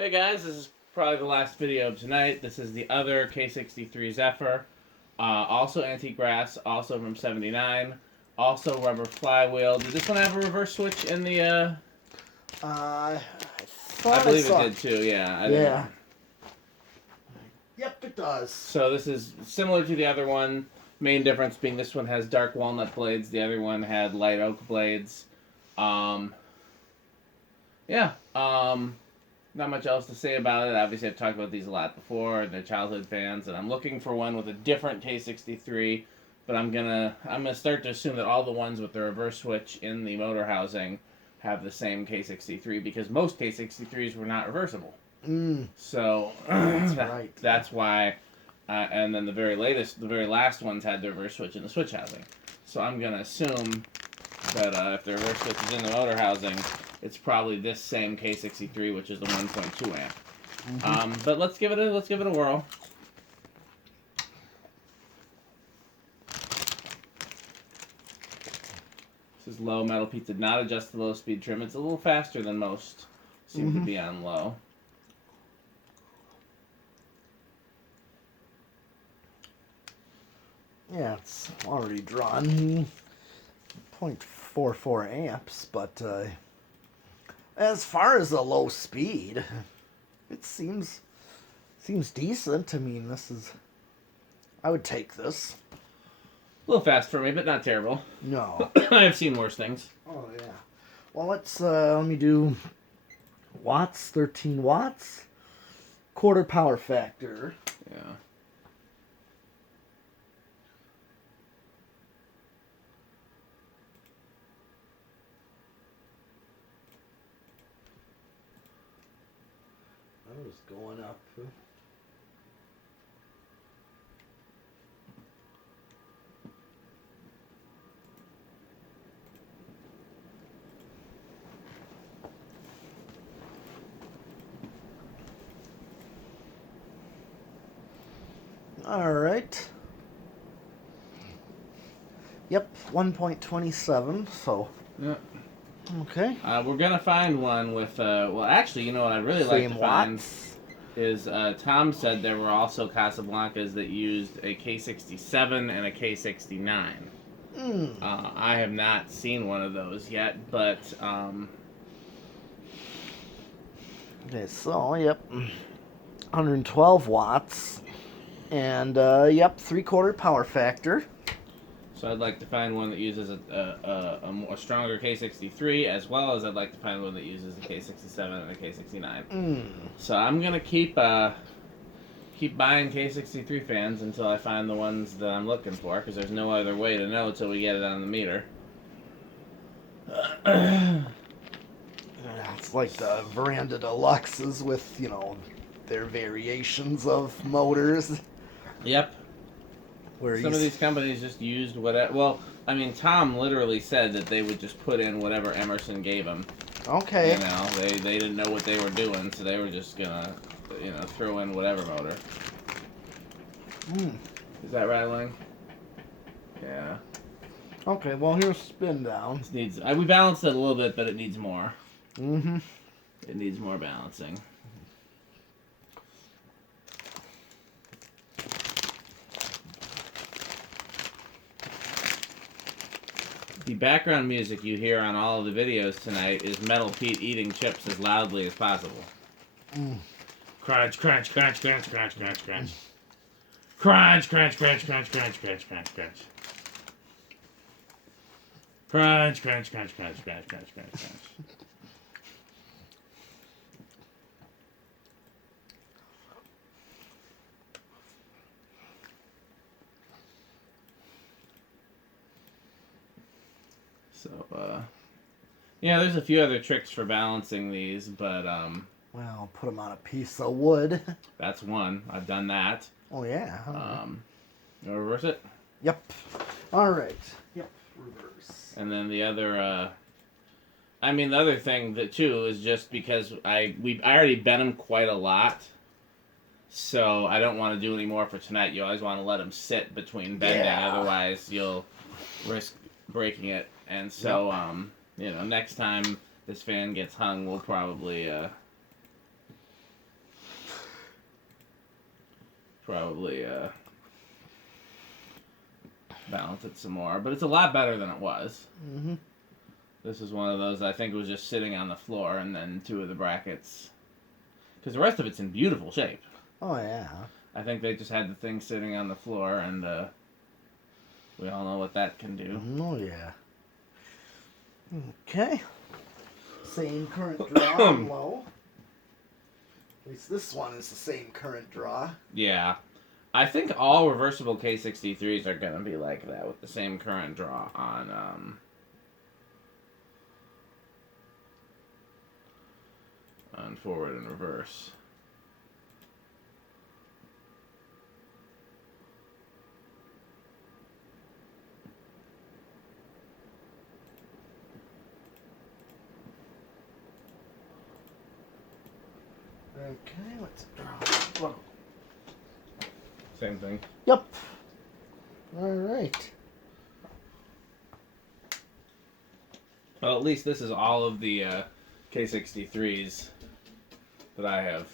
Hey guys, this is probably the last video of tonight. This is the other K63 Zephyr. Also antique brass, also from 79. Also rubber flywheel. Did this one have a reverse switch in the, I believe it did too, yeah. Yeah. Yep, it does. So this is similar to the other one. Main difference being this one has dark walnut blades. The other one had light oak blades. Not much else to say about it. Obviously, I've talked about these a lot before. They're childhood fans, and I'm looking for one with a different K63. But I'm gonna start to assume that all the ones with the reverse switch in the motor housing have the same K63 because most K63s were not reversible. So that's right. That's why. And then the very last ones had the reverse switch in the switch housing. So I'm gonna assume that if the reverse switch is in the motor housing, it's probably this same K63, which is the 1.2 amp. But let's give it a whirl. This is low metal pizza, not adjust the low speed trim. It's a little faster than most seem to be on low. Yeah, it's already drawn 0.44 amps, but as far as the low speed, it seems decent. I mean, I would take this. A little fast for me, but not terrible. No. I've seen worse things. Oh yeah. Well, let me do watts, 13 watts, quarter power factor. Yeah. I was going up. All right. Yep, 1.27. So. Yeah. Okay. We're gonna find one with well, actually, you know what I'd really like to find is Tom said there were also Casablancas that used a K67 and a K69. I have not seen one of those yet, but okay, so yep, 112 watts, and yep, 3/4 power factor. So I'd like to find one that uses a stronger K63, as well as I'd like to find one that uses a K67 and a K69. So I'm gonna keep buying K63 fans until I find the ones that I'm looking for, because there's no other way to know till we get it on the meter. It's like the Veranda Deluxes with, their variations of motors. Yep. Some of these companies just used whatever. Well, I mean, Tom literally said that they would just put in whatever Emerson gave them. Okay. You know, they didn't know what they were doing, so they were just gonna, throw in whatever motor. Is that rattling? Yeah. Okay, well, here's spin down. This needs. We balanced it a little bit, but it needs more. It needs more balancing. The background music you hear on all of the videos tonight is Metal Pete eating chips as loudly as possible. Crunch, crunch, crunch, crunch, crunch, crunch, crunch. Crunch, crunch, crunch, crunch, crunch, crunch, crunch, crunch. Crunch, crunch, crunch, crunch, crunch, crunch, crunch, crunch. So, yeah, there's a few other tricks for balancing these, but, well, put them on a piece of wood. That's one. I've done that. Oh, yeah. You wanna reverse it? Yep. All right. Yep, reverse. And then the other, the other thing that, too, is just because I already bent them quite a lot, so I don't want to do any more for tonight. You always want to let them sit between bending, otherwise you'll risk breaking it. And so, next time this fan gets hung, we'll probably probably balance it some more. But it's a lot better than it was. Mm-hmm. This is one of those I think was just sitting on the floor, and then 2 of the brackets. Because the rest of it's in beautiful shape. Oh, yeah. I think they just had the thing sitting on the floor, and we all know what that can do. Oh, yeah. Okay. Same current draw on low. At least this one is the same current draw. Yeah. I think all reversible K63s are going to be like that, with the same current draw on forward and reverse. Okay, let's draw. Same thing. Yep. All right. Well, at least this is all of the K63s that I have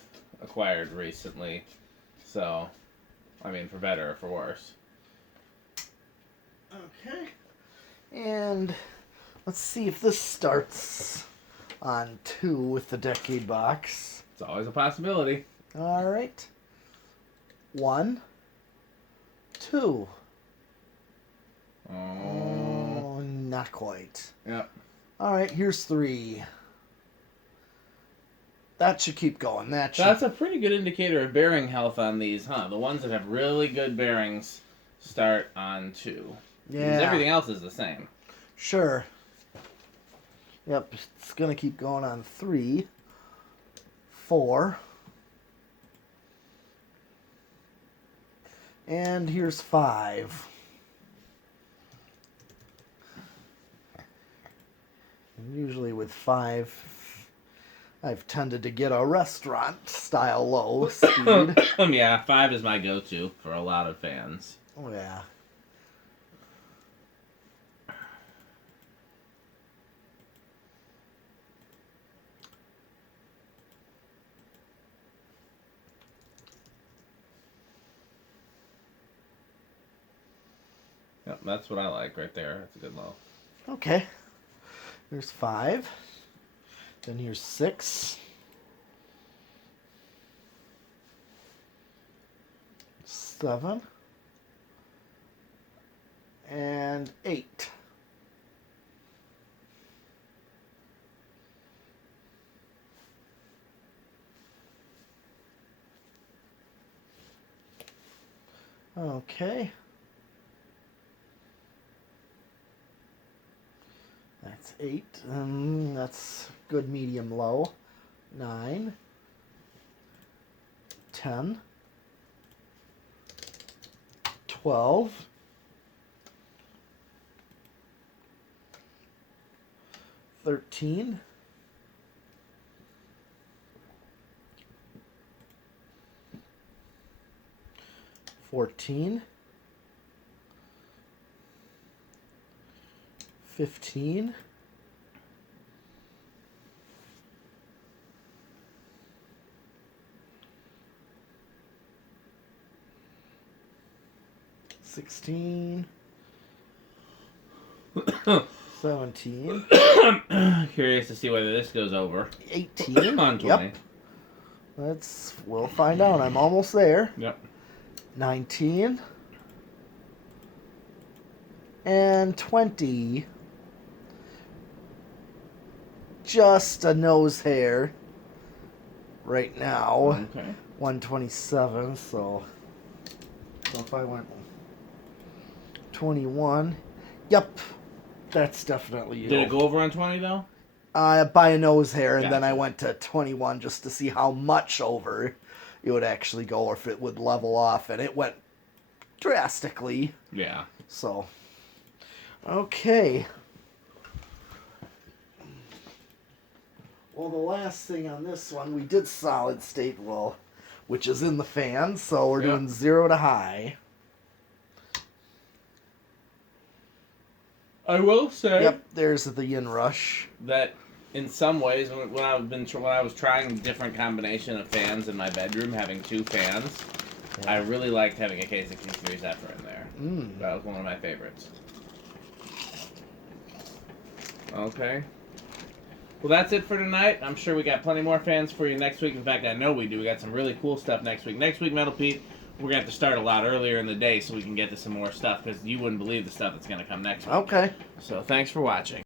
acquired recently. So, I mean, for better or for worse. Okay. And let's see if this starts on 2 with the decade box. It's always a possibility. All right. 1, 2. Oh, not quite. Yep. All right, here's 3. That should keep going. That's a pretty good indicator of bearing health on these, huh? The ones that have really good bearings start on 2. Yeah. Because everything else is the same. Sure. Yep, it's going to keep going on 3, 4. And here's 5. And usually with 5, I've tended to get a restaurant style low speed. Yeah, 5 is my go-to for a lot of fans. Oh, yeah. Yep, that's what I like right there. That's a good low. Okay. Here's 5. Then here's 6. 7. And 8. Okay. That's 8. That's good medium low. 9. 10. 12. 13. 14. 15. 16. 17. Curious to see whether this goes over. 18. On 20. Yep. We'll find out. I'm almost there. Yep. 19. And 20. Just a nose hair right now. Okay. 127, so if I went 21, yep, that's definitely you. Did it go over on 20 though? By a nose hair, and then Gotcha. I went to 21 just to see how much over it would actually go, or if it would level off, and it went drastically. Yeah. So, okay. Well, the last thing on this one, we did solid state low, which is in the fan, so we're doing 0 to high. I will say. Yep, there's the inrush. That in some ways, when I was trying different combination of fans in my bedroom, having 2 fans, Yeah. I really liked having a K63 Zephyr in there. Mm. That was one of my favorites. Okay. Well, that's it for tonight. I'm sure we got plenty more fans for you next week. In fact, I know we do. We got some really cool stuff next week. Next week, Metal Pete, we're going to have to start a lot earlier in the day so we can get to some more stuff, because you wouldn't believe the stuff that's going to come next week. Okay. So thanks for watching.